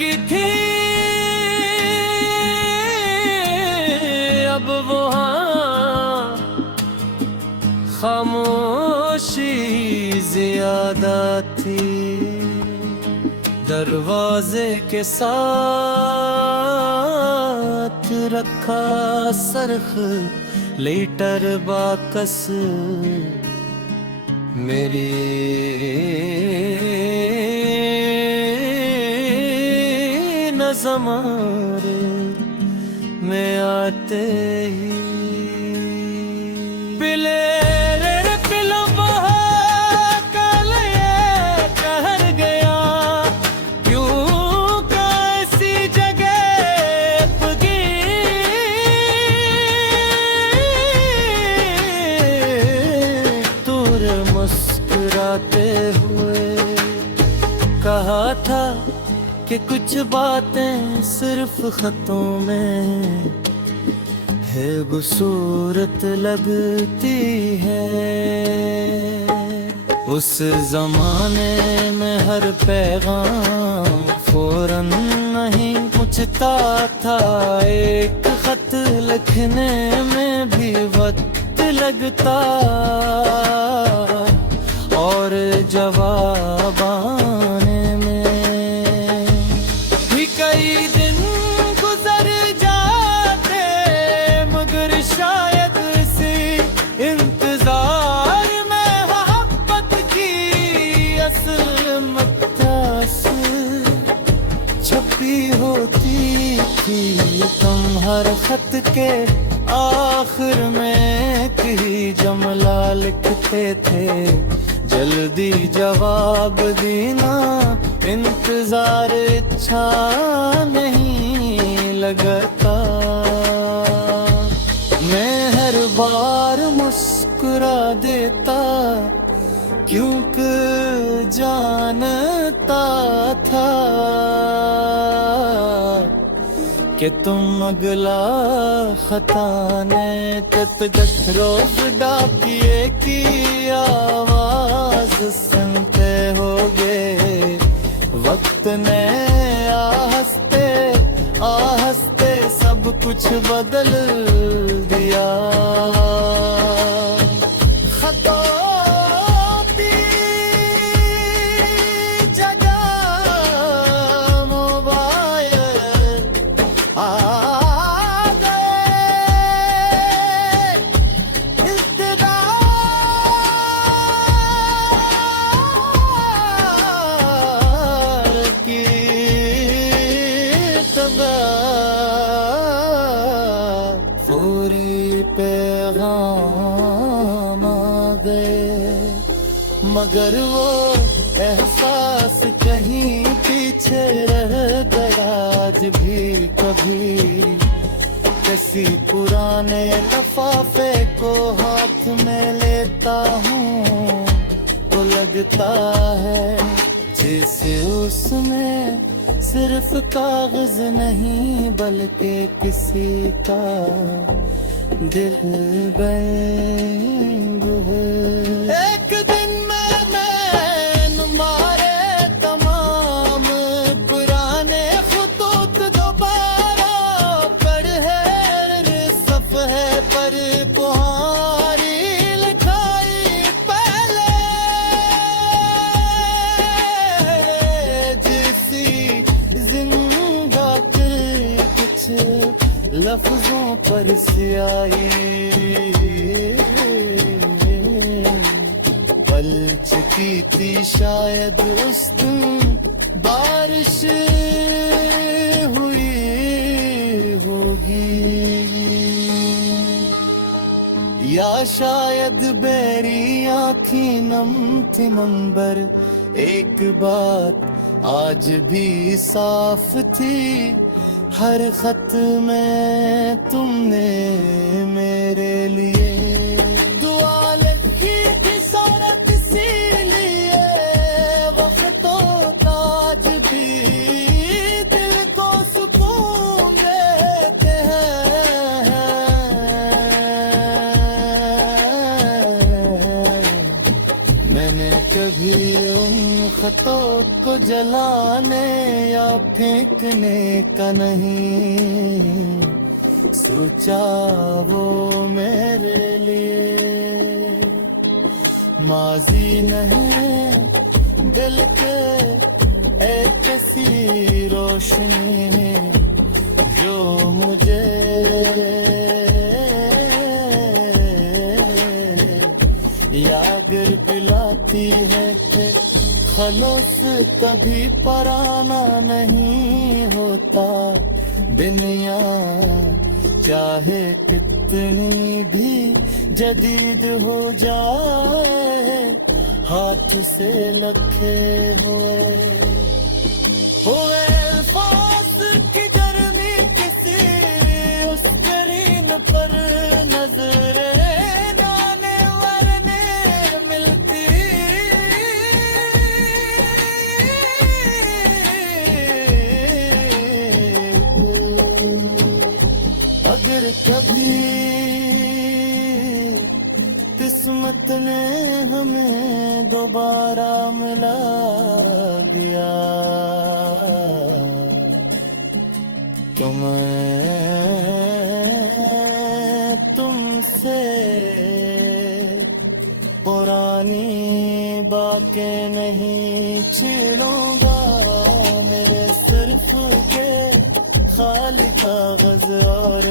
की थी अब वो हाँ खामोशी ज्यादा थी। दरवाजे के साथ रखा सरख लीटर बाकस मेरी नज़मारे में आते ही पिले रे पिलो बहा कल ये ठहर गया क्यों कैसी जगह पगी दूर मुस्कुराते हुए कहा था कि कुछ बातें सिर्फ खतों में है खूबसूरत लगती है। उस जमाने में हर पैगाम फौरन नहीं पहुंचता था, एक खत लिखने में भी वक्त लगता और जवाब आने में भी कई दिन गुजर जाते, मगर शायद इसी इंतजार में मोहब्बत की असल मक्तास छपी होती थी। तुम हर खत के आखिर में कहीं जुमला लिखते थे, जल्दी जवाब देना इंतजार इच्छा नहीं लगता। मैं हर बार मुस्कुरा देता क्योंकि जानता था कि तुम अगला खताने तक रोज डाकिए की आवाज सुनते होगे। वक्त ने आहस्ते सब कुछ बदल दिया। खतों की जगह मोबाइल आ गए, इक़्तिदार की पूरी पैगाम आ गए, मगर वो एहसास कहीं पीछे रह गया। आज भी कभी किसी पुराने लफाफे को हाथ में लेता हूँ तो लगता है जैसे उसमें सिर्फ कागज नहीं बल्कि किसी का दिल बंद है। एक दिन मैं मारे तमाम पुराने खुतूत दोबारा पढ़े, सफ़े पर तुम्हारी लिखाई पहले जैसी जिंदा के कुछ लफ्जों पर स्याही बल चुकी थी शायद उस दिन बारिश हुई होगी, या शायद बेरी आँखें नम थी मंबर। एक बात आज भी साफ थी, हर खत में तुमने मेरे लिए दुआ लिखी थी सारत, इसीलिए वक्तों ताज भी दिल को सुकून देते हैं। मैं मैंने कभी उन खतों को जलाने या फेंकने का नहीं सोचा, वो मेरे लिए माजी नहीं दिल के एक ऐसी रोशनी है जो मुझे यागर दिलाती है कि खलोस कभी पराना नहीं होता। दुनिया चाहे कितनी भी जदीद हो जाए, हाथ से लखे हुए अल्फाज की गर्मी किसी उस स्क्रीन पर नजरे नाने वरने मिलती। अगर कभी किस्मत ने हमें दोबारा मिला दिया तो मैं तुमसे पुरानी बातें नहीं छेड़ूंगा। मेरे सिर्फ के खाली कागज और